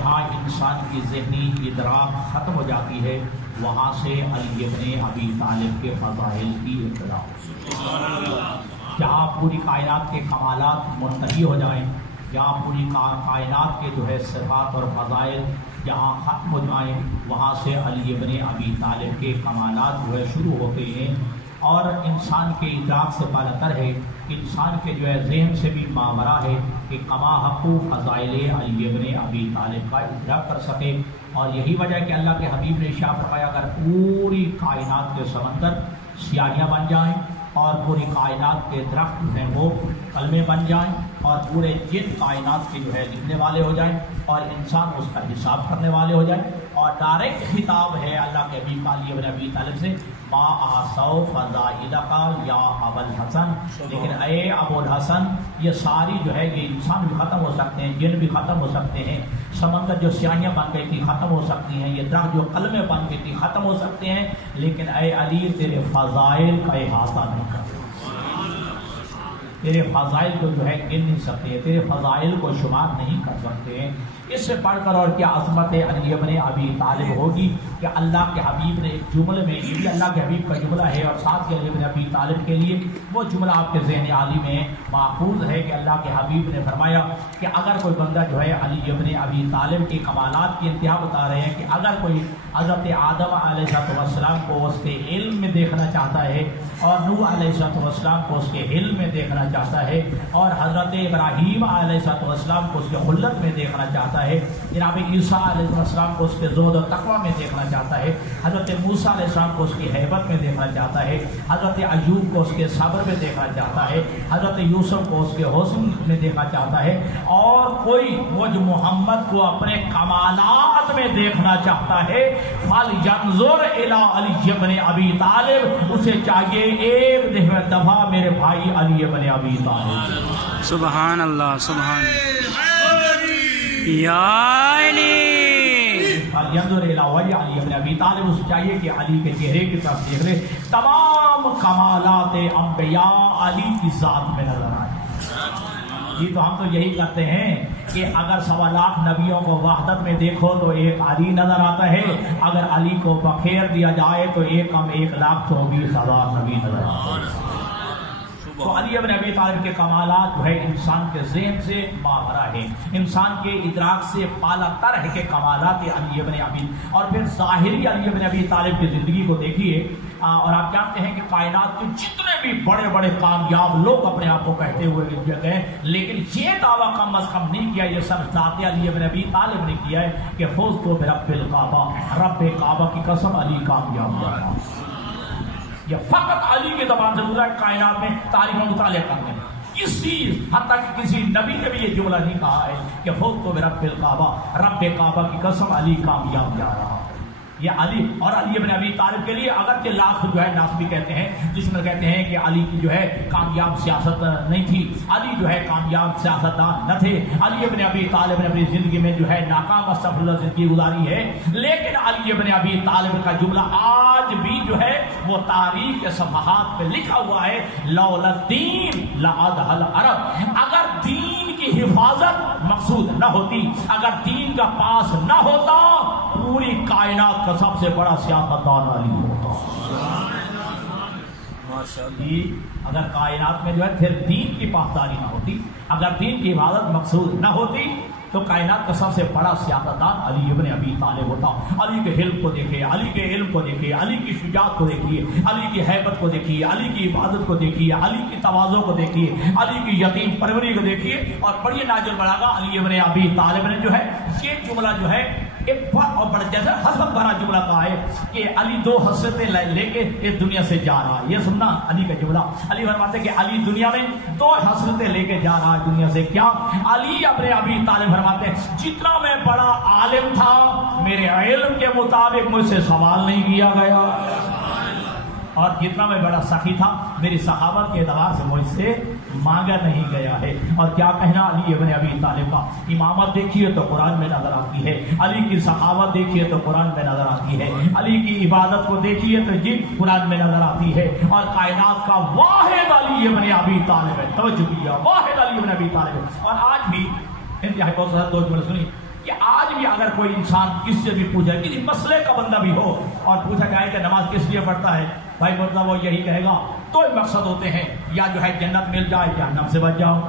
جہاں انسان کی ذہنی ادراک ختم ہو جاتی ہے وہاں سے علی ابن ابی طالب کے فضائل کی ابتدا ہوتی ہے۔ جہاں پوری کائنات کے کمالات منتہی ہو جائیں، جہاں پوری کائنات کے جو ہے صفات اور فضائل جہاں ختم ہو جائیں، وہاں سے علی ابن ابی طالب کے کمالات جو ہے شروع ہوتے ہیں۔ اور انسان کے ادراک سے بالا تر ہے، انسان کے جو ہے ذہن سے بھی ماورا ہے کہ کما حقو فضائل علی ابن ابی طالب کا ادراک کر سکے۔ اور یہی وجہ ہے کہ اللہ کے حبیب نے ارشاد فرمایا اگر پوری کائنات کے سمندر سیاہیاں بن جائیں اور پوری کائنات کے درخت ہیں وہ کلمے بن جائیں اور پورے جن کائنات کے جو ہے لکھنے والے ہو جائیں اور انسان اس کا حساب کرنے والے ہو جائیں، اور ڈائریکٹ خطاب ہے اللہ کے حبیب علی ابن ابی طالب سے ما احصوا فضائلک یا ابو الحسن، لیکن اے ابو الحسن یہ ساری جو ہے یہ انسان بھی ختم ہو سکتے ہیں، جن بھی ختم ہو سکتے ہیں، سمندر جو سیاہیاں بن گئی تھی ختم ہو سکتی ہیں، یہ درخت جو قلمیں بن گئی تھی ختم ہو سکتے ہیں، لیکن اے علی تیرے فضائل کا احاطہ نہیں کرتے، تیرے فضائل کو جو ہے گن نہیں سکتے، تیرے فضائل کو شمار نہیں کر سکتے ہیں۔ اس سے پڑھ کر اور کیا عظمت علی ابن ابی طالب ہوگی کہ اللہ کے حبیب نے ایک جملے میں، یہ بھی اللہ کے حبیب کا جملہ ہے اور ساتھ ہی علی ابن ابی طالب کے لیے وہ جملہ آپ کے ذہن عالی میں محفوظ ہے کہ اللہ کے حبیب نے فرمایا کہ اگر کوئی بندہ جو ہے علی ابن ابی طالب کے کمالات کی انتہا بتا رہے ہیں کہ اگر کوئی حضرت آدم علیہ السلام کو اس کے علم میں دیکھنا چاہتا ہے اور نوح علیہ السلام کو اس کے علم میں دیکھنا چاہتا ہے اور حضرت ابراہیم علیہ السلام کو اس کے خلت میں دیکھنا چاہتا ہے، جناب عیسیٰ علیہ السلام کو اس کے زہد و تقویٰ میں دیکھنا چاہتا ہے، حضرت موسیٰ علیہ السلام کو اس کی ہیبت میں دیکھنا چاہتا ہے، حضرت ایوب کو اس کے صبر میں دیکھنا چاہتا ہے، حضرت یوسف کو اس کے حسن میں دیکھنا چاہتا ہے، اور کوئی وہ جو محمد کو اپنے کمالات میں دیکھنا چاہتا ہے فَلْيَنْظُرْ إِلَىٰ عَلِيِّ بْنِ أَبِي طالب، اسے چاہیے ایک دفعہ میرے بھائی علی ابن ابی طالب۔ سبحان اللہ، سبحان یا علی، فَلْيَنْظُرْ إِلَىٰ وَجْهِ عَلِيِّ بْنِ أَبِي طالب، اسے چاہیے کہ علی کے چہرے کی طرف دیکھ لے، تمام کمالات انبیاء علی کی ذات میں نظر آئے۔ یہ تو ہم تو یہی کرتے ہیں کہ اگر 1.25 لاکھ نبیوں کو وحدت میں دیکھو تو ایک علی نظر آتا ہے، اگر علی کو بکھیر دیا جائے تو ایک کم 1,24,000 نبی نظر آتے ہیں۔ تو علی ابن ابی طالب کے کمالات جو ہے انسان کے ذہن سے ماورا ہے، انسان کے ادراک سے بالا تر ہے کہ کمالات علی ابن ابی، اور پھر ظاہری علی ابن ابی طالب کی زندگی کو دیکھیے، اور آپ جانتے ہیں کہ کائنات کے جتنے بھی بڑے بڑے کامیاب لوگ اپنے آپ کو کہتے ہوئے گئے، لیکن یہ دعویٰ کم از کم نہیں کیا، یہ سب ذات علی ابن ابی طالب نے کیا ہے کہ فوز تو برب الکعبہ، رب کعبہ کی قسم علی کامیاب ہوا ہے۔ یہ فقط علی کے زبان سے گزرا کائنات میں تاریخ میں مطالعہ کرنے میں، کسی حتیٰ کہ کسی نبی نے بھی یہ جملہ نہیں کہا ہے کہ فوز تو برب الکعبہ، رب کعبہ کی قسم علی کامیاب جا رہا ہے۔ یہ علی اور علی ابن ابی طالب کے لیے اگرچہ لاکھ جو ہے ناس بھی کہتے ہیں، دشمن کہتے ہیں کہ علی کی جو ہے کامیاب سیاست نہیں تھی، علی جو ہے کامیاب سیاستدان نہ تھے، علی ابن ابی طالب نے اپنی زندگی میں جو ہے ناکام استغفر اللہ زندگی گزاری ہے، لیکن علی ابن ابی طالب کا جملہ آج بھی جو ہے وہ تاریخ کے صفحات پہ لکھا ہوا ہے، لولا الدین لعادہ العرب، اگر دین کی حفاظت مقصود نہ ہوتی، اگر دین کا پاس نہ ہوتا، پوری کائنات کا سب سے بڑا سیاستدان علی ہوتا۔ اگر کائنات میں جو ہے پھر دین کی پاسداری نہ ہوتی، اگر دین کی حفاظت مقصود نہ ہوتی تو کائنات کا سب سے بڑا سیاستدان علی ابن ابی طالب ہوتا۔ علی کے حلم کو دیکھیے، علی کے علم کو دیکھیے، علی کی شجاعت کو دیکھیے، علی کی ہیبت کو دیکھیے، علی کی عبادت کو دیکھیے، علی کی تواضع کو دیکھیے، علی کی یتیم پروری کو دیکھیے، اور بڑی ناج البلاغہ علی ابن ابی طالب نے جو ہے یہ جملہ جو ہے ایک بہت اور بڑا جیسا حسرت بھرا جملہ کہا ہے کہ علی 2 حسرتیں لے کے اس دنیا سے جا رہا ہے۔ یہ سننا علی کا جملہ، علی فرماتے ہیں کہ علی دنیا میں 2 حسرتیں لے کے جا رہا ہے دنیا سے۔ کیا؟ علی اپنے ابی طالب فرماتے ہیں جتنا میں بڑا عالم تھا میرے علم کے مطابق مجھ سے سوال نہیں کیا گیا، اور جتنا میں بڑا سخی تھا میری سخاوت کے اعتبار سے مجھ سے مانگا نہیں گیا ہے۔ اور کیا کہنا علی ابن ابی طالب کا، امامت دیکھیے تو قرآن میں نظر آتی ہے، علی کی سخاوت دیکھیے تو قرآن میں نظر آتی ہے، علی کی عبادت کو دیکھیے تو جی قرآن میں نظر آتی ہے، اور کائنات کا واحد علی ابن ابی طالب ہے۔ توجہ کیا، واحد علی ابن ابی طالب ہے۔ اور آج بھی انتہائی بہت سارا 2 جملے سنی کہ آج بھی اگر کوئی انسان کس سے بھی پوچھے کسی مسئلے کا بندہ بھی ہو اور پوچھا جائے کہ نماز کس لیے پڑھتا ہے، بھائی مطلب وہ یہی کہے گا دو مقصد ہوتے ہیں، یا جو ہے جنت مل جائے جہنم سے بچ جاؤ.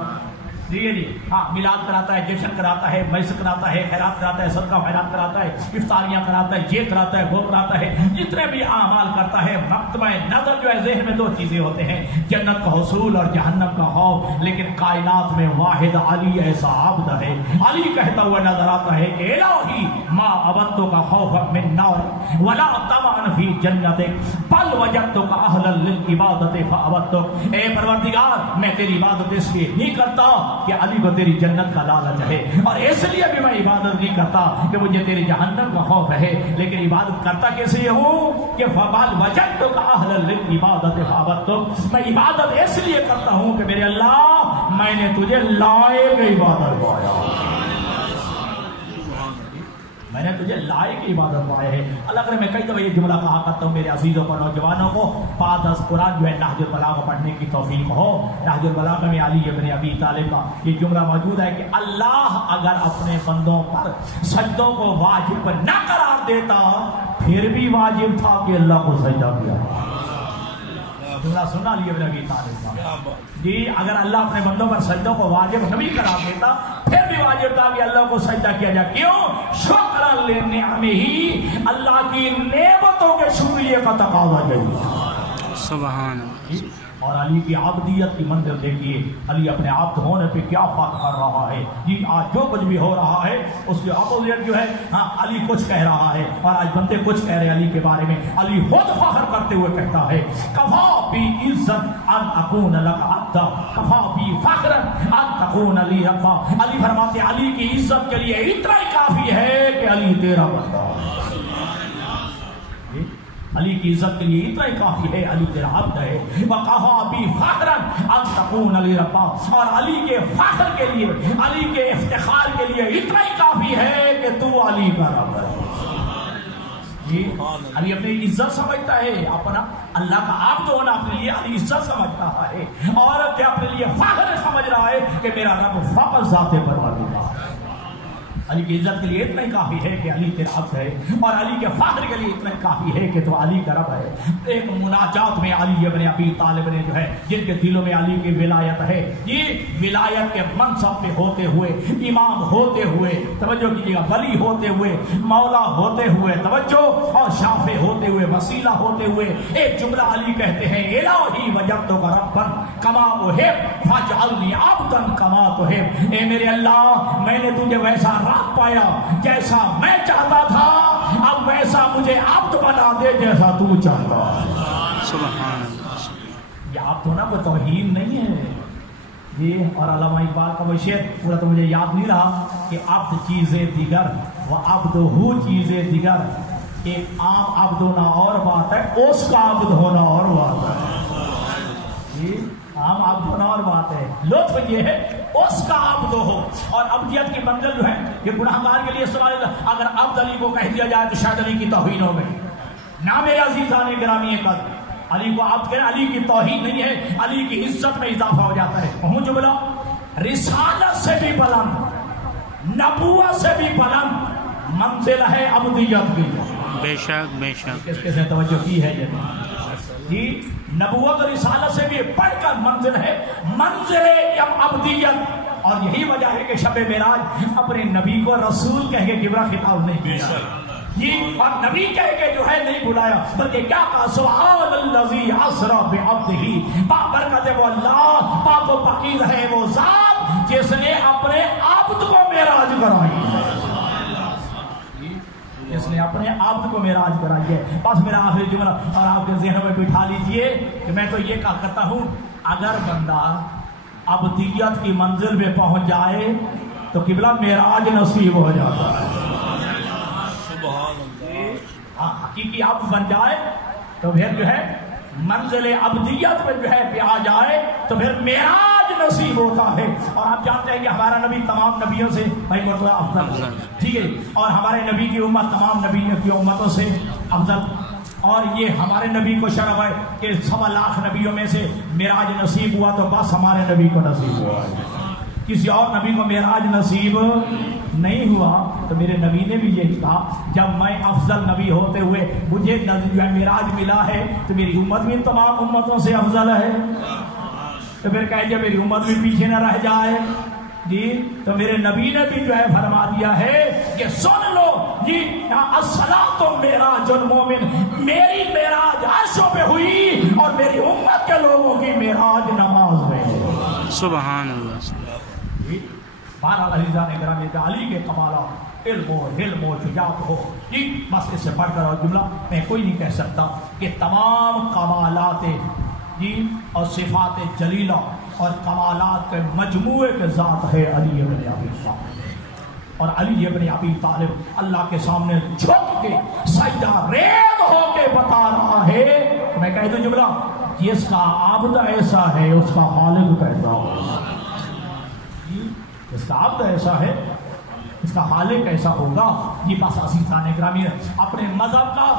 جی ہاں، میلاد کراتا ہے، جشن کراتا ہے، میس کراتا ہے، خیرات کراتا ہے، صدقہ خیرات کراتا ہے، افطاریاں کراتا ہے، یہ کراتا ہے، وہ کراتا ہے، جتنے بھی اعمال کرتا ہے مقتمع نظر جو ہے ذہن میں دو چیزیں ہوتے ہیں، جنت کا حصول اور جہنم کا خوف. لیکن کائنات میں واحد علی ایسا عبد ہے، علی کہتا ہوا نظر آتا ہے کہ الہی ما عبدتک خوفا من نار ولا طمعا فی جنتک بل وجدتک اہلا للعبادۃ فعبدتک. اے پروردگار میں تیری عبادت اس لیے نہیں کرتا کہ علی کو تیری جنت کا لالچ ہے، اور اس لیے بھی میں عبادت نہیں کرتا کہ مجھے تیری جہنم کا خوف ہے. لیکن عبادت کرتا کیسے ہوں کہ فبال وجدتک اہلا للعبادۃ فعبدتک، میں عبادت اس لیے کرتا ہوں کہ میرے اللہ میں نے تجھے لائق عبادت پایا، میں نے تجھے لائق عبادت پائے ہے. اللہ کرے میں کئی دفعہ یہ جملہ کہا کرتا ہوں میرے عزیزوں کو، نوجوانوں کو، بعد از قرآن جو ہے نہج البلاغہ پڑھنے کی توفیق ہو. نہج البلاغہ میں علی ابن ابی طالب کا یہ جملہ موجود ہے کہ اللہ اگر اپنے بندوں پر سجدوں کو واجب نہ قرار دیتا پھر بھی واجب تھا کہ اللہ کو سجدہ کیا. جملہ سنا علی ابن ابی طالب کا جی، اگر اللہ اپنے بندوں پر سجدوں کو واجب نہ بھی قرار دیتا پھر بھی واجب تھا کہ اللہ کو سجدہ کیا جائے. کیوں؟ شکر لنعمہ، اللہ کی نعمتوں کے شکریہ کا تقاضا جائے. سبحان اللہ. اور علی کی عبدیت کی منزل دیکھیے، علی اپنے عبد ہونے پہ کیا فخر کر رہا ہے. جی آج جو کچھ بھی ہو رہا ہے اس کی اپوزٹ جو ہے، ہاں علی کچھ کہہ رہا ہے اور آج بندے کچھ کہہ رہے ہیں علی کے بارے میں. علی خود فخر کرتے ہوئے کہتا ہے کفا بی عزت ان اکون لک عبدا کفا بی فخرا ان تکون لی ربا. علی فرماتے علی کی عزت کے لیے اتنا ہی کافی ہے کہ علی تیرا بندہ. علی کی عزت کے لیے اتنا ہی کافی ہے علی تیرا عبد ہے. وَقَفَا بِي فَخْرًا أَن تَكُونَ لِي رَبًّا، اور علی کے فخر کے لیے، علی کے افتخار کے لیے اتنا ہی کافی ہے کہ تو علی کا رب ہے. جی علی اپنی عزت سمجھتا ہے، اپنا اللہ کا عبد ہونا اپنے لیے علی عزت سمجھتا ہے، اور کہ اپنے لیے فخر سمجھ رہا ہے کہ میرا رب فقط ذات پروردگار ہے. علی کی عزت کے لیے اتنا ہی کافی ہے کہ علی تیرا عبد ہے، اور علی کے فخر کے لیے اتنا ہی کافی ہے کہ تو علی کا رب ہے. ایک مناجات میں علی ابن ابی طالب نے جو ہے، جن کے دلوں میں علی کی ولایت ہے، یہ ولایت کے منصب پہ ہوتے ہوئے، امام ہوتے ہوئے، توجہ کیجیے گا، ولی ہوتے ہوئے، مولا ہوتے ہوئے، توجہ، اور شافع ہوتے ہوئے، وسیلہ ہوتے ہوئے، ایک جملہ علی کہتے ہیں الہی وجدتک ربا کما احب فاجعلنی عبدا کما تحب. اے میرے اللہ میں نے تجھے ویسا رب پایا جیسا میں چاہتا تھا، اب ویسا مجھے عبد بنا دے جیسا تو چاہتا. سبحان اللہ. یہ عبد ہونا کوئی توہین نہیں ہے. یہ اور علامہ اقبال کا وہ شعر پورا تو مجھے یاد نہیں رہا کہ عبد چیزیں دیگر وہ عبدہ چیزیں دیگر. ایک عام عبد ہونا اور بات ہے، اس کا عبد ہونا اور بات ہے. عام عبد ہونا اور بات ہے، لطف یہ ہے اس کا عبد ہو. اور عبدیت کی منزل جو ہے یہ گناہگار کے لیے سوال ہے. اگر عبد علی کو کہہ دیا جائے تو شاید علی کی توہین ہو گئی. نہ میرے عزیزان گرامی قدر علی کو عبد کہنا علی کی توہین نہیں ہے، علی کی عزت میں اضافہ ہو جاتا ہے. کہوں جملہ رسالت سے بھی بلند، نبوت سے بھی بلند منزل ہے عبدیت کی. بے شک بے شک. کس کس نے توجہ کی ہے جی؟ نبوت اور رسالت سے بھی بڑھ کر منزل ہے منزل عبدیت. اور یہی وجہ ہے کہ شب معراج اپنے نبی کو رسول کہہ کے کبرا خطاب نہیں کیا جی، اور نبی کہہ کے جو ہے نہیں بلایا، بلکہ کیا کہا سبحان الذی اسری بعبدہ، بابرکت وہ اللہ، پاک و پاکیزہ ہے وہ ذات جس نے اپنے عبد کو معراج کرائی ہے، جس نے اپنے عبد کو معراج کرائی ہے. بس میرا آخری جملہ اور آپ کے ذہنوں میں بٹھا لیجئے کہ میں تو یہ کہا کرتا ہوں اگر بندہ عبدیت کی منزل میں پہنچ جائے تو قبلہ معراج نصیب ہو جاتا ہے. حقیقی عبد بن جائے تو پھر جو ہے منزل عبدیت میں جو ہے پہ آ جائے تو پھر معراج نصیب ہوتا ہے. اور آپ جانتے ہیں کہ ہمارا نبی تمام نبیوں سے بھائی مرتبہ افضل ہے، ٹھیک ہے، اور ہمارے نبی کی امت تمام نبیوں کی امتوں سے افضل. اور یہ ہمارے نبی کو شرف ہے کہ 1.25 لاکھ نبیوں میں سے معراج نصیب ہوا تو بس ہمارے نبی کو نصیب ہوا ہے. کسی اور نبی کو معراج نصیب نہیں ہوا. تو میرے نبی نے بھی یہی کہا جب میں افضل نبی ہوتے ہوئے مجھے جو ہے معراج ملا ہے تو میری امت بھی تمام امتوں سے افضل ہے. تو پھر کہہ دیا میری امت بھی پیچھے نہ رہ جائے. جی تو میرے نبی نے بھی جو ہے فرما دیا ہے کہ سن لو جی الصلاۃ معراج المومن، میری معراج عرشوں پہ ہوئی اور میری امت کے لوگوں کی معراج نماز میں. سبحان اللہ. بہرحال عزیزان اکرام علی کے کمالات علم و حلم و شجاعت ہو جی بس اس سے بڑھ کر اور جملہ میں کوئی نہیں کہہ سکتا کہ تمام کمالات جی اور صفات جلیلہ اور کمالات کے مجموعے کے ذات ہے علی ابن ابی طالب. اور علی ابن ابی طالب اللہ کے سامنے جھک کے سجدہ ریز ہو کے بتا رہا ہے. میں کہہ دوں جملہ جس کا عبد ایسا ہے اس کا خالق کیسا ہوگا. اس کا عبد ایسا ہے اس کا خالق ایسا ہوگا. یہ بس عزیزان گرامی اپنے مذہب کا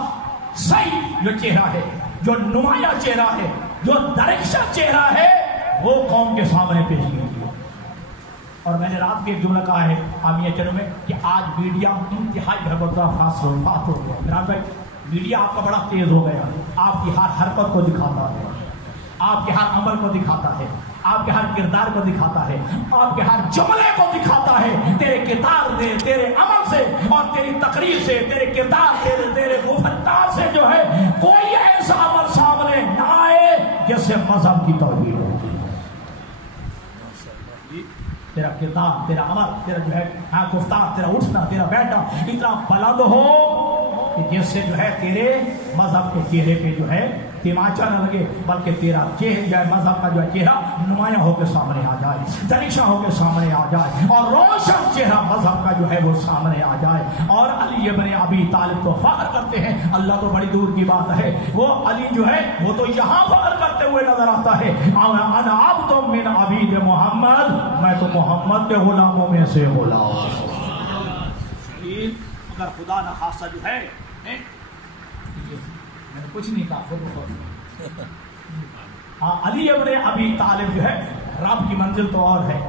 صحیح جو چہرہ ہے، جو نمایاں چہرہ ہے، جو درخشاں چہرہ ہے، وہ قوم کے سامنے پیش کیا. اور میں نے رات بھی ایک جملہ کہا ہے آمیہ چینل میں کہ آج میڈیا انتہائی فاس ہو گیا. عمران بھائی میڈیا آپ کا بڑا تیز ہو گیا. آپ کی ہر حرکت کو دکھاتا ہے، آپ کے ہر عمل کو دکھاتا ہے، آپ کے ہر کردار کو دکھاتا ہے، آپ کے ہر جملے کو دکھاتا ہے. تیرے کردار سے، تیرے عمل سے اور تیری تقریر سے، تیرے کردار تیرے گفتار سے جو ہے کوئی ایسا عمل سامنے نہ آئے جس سے مذہب کی توہین ہوتی ہے. تیرا کردار، تیرا عمل، تیرا جو ہے گفتار، تیرا اٹھنا، تیرا بیٹھنا اتنا بلند ہو کہ جس سے جو ہے تیرے مذہب کے چہرے پہ جو ہے تماچا نہ لگے، بلکہ تیرا چہرہ جو ہے مذہب کا جو ہے چہرہ نمایاں ہو کے سامنے آ جائے، درخشاں ہو کے سامنے آ جائے اور روشن چہرہ مذہب کا جو ہے وہ سامنے آ جائے. اور علی ابن ابی طالب تو فخر کرتے ہیں، اللہ تو بڑی دور کی بات ہے، وہ علی جو ہے وہ تو یہاں فخر کرتے ہوئے نظر آتا ہے انا عبد من عبید محمد، میں تو محمد کے غلاموں میں سے غلام. اگر خدا نخواستہ جو ہے میں نے کچھ نہیں کہا. ہاں علی ابن ابی طالب جو ہے رب کی منزل تو اور ہے،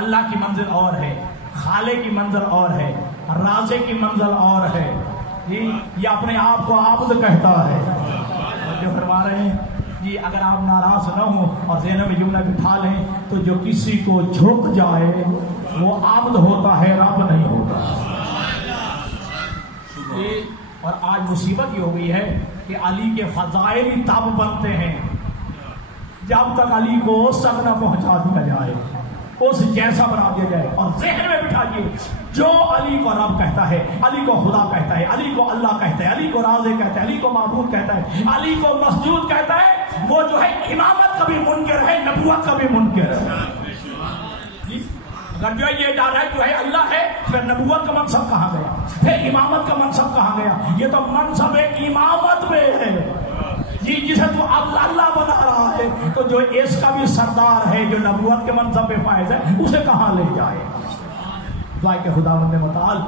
اللہ کی منزل اور ہے، خالق کی منزل اور ہے، رازق کی منزل اور ہے. یہ اپنے آپ کو عابد کہتا ہے. جو فرما رہے ہیں جی اگر آپ ناراض نہ ہوں اور ذہن میں جملہ بٹھا لیں تو جو کسی کو جھک جائے وہ عابد ہوتا ہے، رب نہیں ہوتا. اور آج مصیبت یہ ہو گئی ہے کہ علی کے فضائل ہی تب بنتے ہیں جب تک علی کو سب نہ پہنچا دیا جائے، اس جیسا بنا دیا جائے. اور ذہن میں بٹھائیے جو علی کو رب کہتا ہے، علی کو خدا کہتا ہے، علی کو اللہ کہتا ہے، علی کو رازق کہتا ہے، علی کو معبود کہتا ہے، علی کو مسجود کہتا ہے، وہ جو ہے امامت کا بھی منکر ہے، نبوت کا بھی منکر ہے. اگر جو ہے یہ ڈائریکٹ جو ہے اللہ ہے پھر نبوت کا منصب کہاں گیا، پھر امامت کا منصب کہاں گیا؟ یہ تو منصب امامت میں ہے جی، جسے تو اللہ بنا رہا ہے. تو جو اس کا بھی سردار ہے جو نبوت کے منصب پہ فائز ہے اسے کہاں لے جائے؟ دعائے کہ خداوند متعال